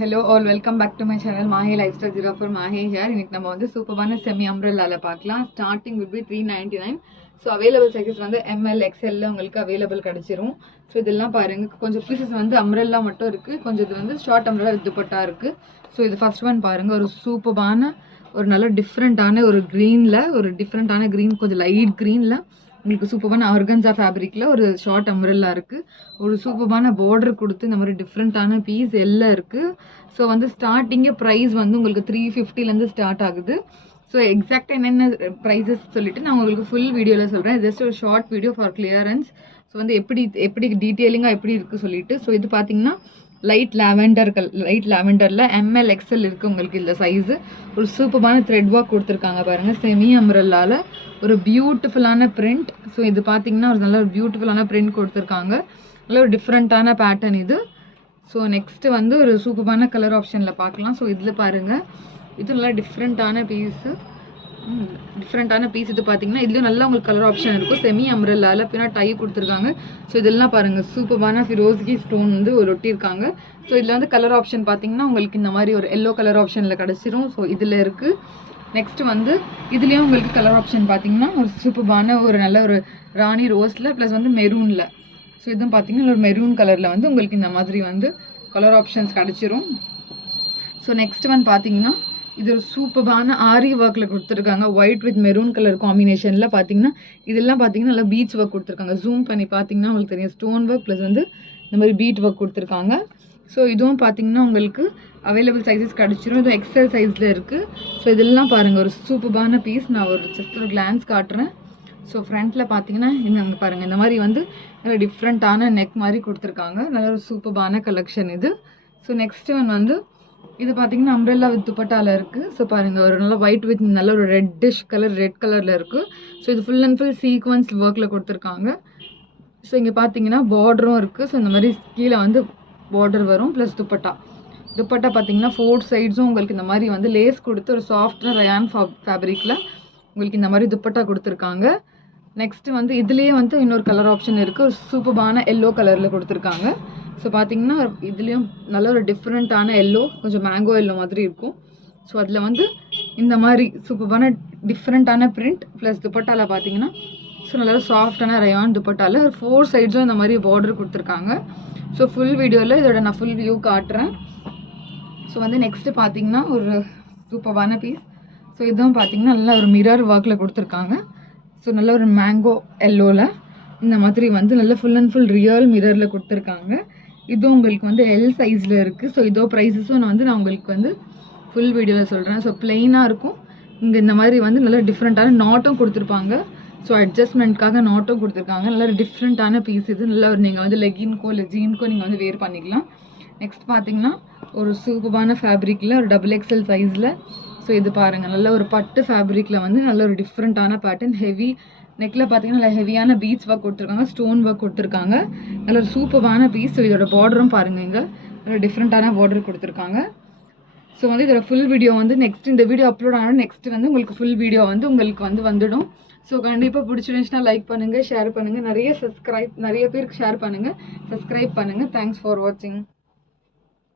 Hello all, welcome back to my channel Mahi Lifestyle 04 Mahi here. இன்னைக்கு நம்ம வந்து சூப்பரான செமி அம்ப்ரெல்லால பார்க்கலாம். Starting would be 399. So available sizes வந்து ML XL உங்களுக்கு அவைலபிள் கிடைச்சிரும். ஸோ இதெல்லாம் பாருங்க, கொஞ்சம் பீசஸ் வந்து அம்ப்ரெல்லா மட்டும் இருக்கு, கொஞ்சம் இது வந்து ஷார்ட் அம்ப்ரெல்லா வித் துப்பட்டா இருக்கு. ஸோ இது ஃபர்ஸ்ட் ஒன் பாருங்க, ஒரு சூப்பரான ஒரு நல்ல டிஃப்ரெண்டான ஒரு க்ரீன்ல, ஒரு டிஃப்ரெண்டான க்ரீன், கொஞ்சம் லைட் க்ரீன்ல உங்களுக்கு சூப்பரான ஆர்கன்சா ஃபேப்ரிக்ல ஒரு ஷார்ட் அம்ப்ரெல்லா இருக்கு. ஒரு சூப்பரான பார்டர் கொடுத்து இந்த மாதிரி டிஃப்ரெண்டான பீஸ் எல்லாம் இருக்கு. ஸோ வந்து ஸ்டார்டிங்கே ப்ரைஸ் வந்து உங்களுக்கு 350லேருந்து ஸ்டார்ட் ஆகுது. ஸோ எக்ஸாக்டாக என்னென்ன ப்ரைஸஸ் சொல்லிட்டு நான் உங்களுக்கு ஃபுல் வீடியோவில் சொல்கிறேன். ஜஸ்ட் ஒரு short video for clearance. So வந்து எப்படி டீட்டெயிலிங்காக எப்படி இருக்குது சொல்லிட்டு. ஸோ இது பார்த்தீங்கன்னா லைட் லாவெண்டரில் ML XL இருக்குது உங்களுக்கு இந்த சைஸு. ஒரு சூப்பரான த்ரெட் ஒர்க் கொடுத்துருக்காங்க பாருங்கள், செமி அம்ப்ரெல்லால ஒரு பியூட்டிஃபுல்லான பிரிண்ட். ஸோ இது பார்த்தீங்கன்னா ஒரு நல்ல ஒரு பியூட்டிஃபுல்லான பிரிண்ட் கொடுத்துருக்காங்க, நல்ல ஒரு டிஃப்ரெண்ட்டான பேட்டர்ன் இது. ஸோ நெக்ஸ்ட்டு வந்து ஒரு சூப்பரான கலர் ஆப்ஷனில் பார்க்கலாம். ஸோ இதில் பாருங்கள், இது நல்லா டிஃப்ரெண்ட்டான பீஸ். இது பார்த்தீங்கன்னா இதுலேயும் நல்லா உங்களுக்கு கலர் ஆப்ஷன் இருக்கும், செமி அம்ப்ரெல்லால பின்னா டை கொடுத்துருக்காங்க. ஸோ இதெல்லாம் பாருங்கள், சூப்பரான ஃபிரோஸ்கி ஸ்டோன் வந்து ஒரு ஒட்டியிருக்காங்க. ஸோ இதில் வந்து கலர் ஆப்ஷன் பார்த்தீங்கன்னா உங்களுக்கு இந்த மாதிரி ஒரு எல்லோ கலர் ஆப்ஷனில் கிடச்சிரும். ஸோ இதில் இருக்குது. நெக்ஸ்ட் வந்து இதுலேயும் உங்களுக்கு கலர் ஆப்ஷன் பார்த்தீங்கன்னா ஒரு சூப்பரான ஒரு நல்ல ஒரு ராணி ரோஸில் ப்ளஸ் வந்து மெரூனில். ஸோ இதுவும் பார்த்தீங்கன்னா ஒரு மெரூன் கலரில் வந்து உங்களுக்கு இந்த மாதிரி வந்து கலர் ஆப்ஷன்ஸ் கிடச்சிரும். ஸோ நெக்ஸ்ட் வந்து பார்த்தீங்கன்னா இது ஒரு சூப்பரான ஆரி ஒர்க்கில் கொடுத்துருக்காங்க, ஒயிட் வித் மெரூன் கலர் காம்பினேஷனில். பார்த்தீங்கன்னா இதெல்லாம் பார்த்தீங்கன்னா நல்லா பீச் ஒர்க் கொடுத்துருக்காங்க. ஜூம் பண்ணி பார்த்தீங்கன்னா உங்களுக்கு தெரியும், ஸ்டோன் ஒர்க் ப்ளஸ் வந்து இந்த மாதிரி பீட் ஒர்க் கொடுத்துருக்காங்க. ஸோ இதுவும் பார்த்தீங்கன்னா உங்களுக்கு அவைலபிள் சைஸஸ் கிடச்சிரும். இது எக்ஸல் சைஸில் இருக்குது. ஸோ இதெல்லாம் பாருங்கள், ஒரு சூப்பரான பீஸ். நான் ஒரு ஜஸ்ட் ஒரு கிளான்ஸ் காட்டுறேன். ஸோ ஃப்ரண்ட்டில் பார்த்தீங்கன்னா அங்கே பாருங்கள், இந்த மாதிரி வந்து நல்ல டிஃப்ரெண்ட்டான நெக் மாதிரி கொடுத்துருக்காங்க, நல்ல ஒரு சூப்பரான கலெக்ஷன் இது. ஸோ நெக்ஸ்ட் ஒன் வந்து இது பார்த்தீங்கன்னா அம்ப்ரெல்லா வித் துப்பட்டாவில் இருக்குது. ஸோ பாருங்கள், ஒரு நல்ல ஒயிட் வித் நல்ல ஒரு ரெட் கலரில் இருக்குது. ஸோ இது ஃபுல் அண்ட் ஃபுல் சீக்வன்ஸ் ஒர்க்கில் கொடுத்துருக்காங்க. ஸோ இங்கே பார்த்தீங்கன்னா பார்டரும் இருக்குது. ஸோ இந்த மாதிரி கீழே வந்து பார்டர் வரும் ப்ளஸ் துப்பட்டா பார்த்தீங்கன்னா 4 சைட்ஸும் உங்களுக்கு இந்த மாதிரி வந்து லேஸ் கொடுத்து ஒரு சாஃப்டான ரயான் ஃபேப்ரிக்கில் உங்களுக்கு இந்த மாதிரி துப்பட்டா கொடுத்துருக்காங்க. நெக்ஸ்ட்டு வந்து இதுலேயே வந்து இன்னொரு கலர் ஆப்ஷன் இருக்குது, ஒரு சூப்பரான எல்லோ கலரில் கொடுத்துருக்காங்க. ஸோ பார்த்தீங்கன்னா இதுலேயும் நல்ல ஒரு டிஃப்ரெண்ட்டான எல்லோ, கொஞ்சம் மேங்கோ எல்லோ மாதிரி இருக்கும். ஸோ அதில் வந்து இந்த மாதிரி சூப்பரான டிஃப்ரெண்ட்டான பிரிண்ட் ப்ளஸ் துப்பட்டாவில் பார்த்தீங்கன்னா ஸோ நல்லா சாஃப்டான ரயான் துப்பட்டாவில் ஒரு 4 சைட்ஸும் இந்த மாதிரி பார்டர் கொடுத்துருக்காங்க. ஸோ ஃபுல் வீடியோவில் இதோட நான் ஃபுல் வியூ காட்டுறேன். ஸோ வந்து நெக்ஸ்ட்டு பார்த்தீங்கன்னா ஒரு சூப்பரான பீஸ். ஸோ இதுவும் பார்த்தீங்கன்னா நல்லா ஒரு மிரர் ஒர்க்கில் கொடுத்துருக்காங்க. ஸோ நல்ல ஒரு மேங்கோ எல்லோவில் இந்த மாதிரி வந்து நல்ல ஃபுல் அண்ட் ஃபுல் ரியல் மிரரில் கொடுத்துருக்காங்க. இதுவும் உங்களுக்கு வந்து எல் சைஸில் இருக்குது. ஸோ இதோ ப்ரைஸஸும் நான் உங்களுக்கு வந்து ஃபுல் வீடியோவில் சொல்கிறேன். ஸோ பிளெயினாக இருக்கும். இங்கே இந்த மாதிரி வந்து நல்ல டிஃப்ரெண்ட்டான நாட்டும் கொடுத்துருப்பாங்க. ஸோ அட்ஜஸ்ட்மெண்ட்காக நாட்டும் கொடுத்துருக்காங்க. நல்ல ஒரு டிஃப்ரெண்ட்டான பீஸ் இது. நல்ல ஒரு நீங்கள் வந்து லெகின்கோ இல்லை ஜீன்கோ நீங்கள் வந்து வேர் பண்ணிக்கலாம். நெக்ஸ்ட் பார்த்தீங்கன்னா ஒரு சூப்பரான ஃபேப்ரிக்கில் ஒரு XXL சைஸில். ஸோ இது பாருங்கள், நல்ல ஒரு பட்டு ஃபேப்ரிக்கில் வந்து நல்ல ஒரு டிஃப்ரெண்ட்டான பேட்டர்ன். ஹெவி நெக்கில் பார்த்தீங்கன்னா நல்ல ஹெவியான பீட்ஸ் ஒர்க் கொடுத்துருக்காங்க, ஸ்டோன் ஒர்க் கொடுத்துருக்காங்க, நல்ல ஒரு சூப்பரான பீஸ். ஸோ இதோட பார்டரும் பாருங்கள், இங்கே நல்ல டிஃப்ரெண்ட்டான பார்டர் கொடுத்துருக்காங்க. ஸோ வந்து இதோட ஃபுல் வீடியோ வந்து நெக்ஸ்ட் இந்த வீடியோ அப்லோட் ஆனால் நெக்ஸ்ட் வந்து உங்களுக்கு ஃபுல் வீடியோ வந்து உங்களுக்கு வந்துடும். ஸோ கண்டிப்பாக பிடிச்சிருந்துச்சுன்னா லைக் பண்ணுங்கள், ஷேர் பண்ணுங்கள், நிறைய பேருக்கு ஷேர் பண்ணுங்கள், சப்ஸ்கிரைப் பண்ணுங்கள். தேங்க்ஸ் ஃபார் வாட்சிங்.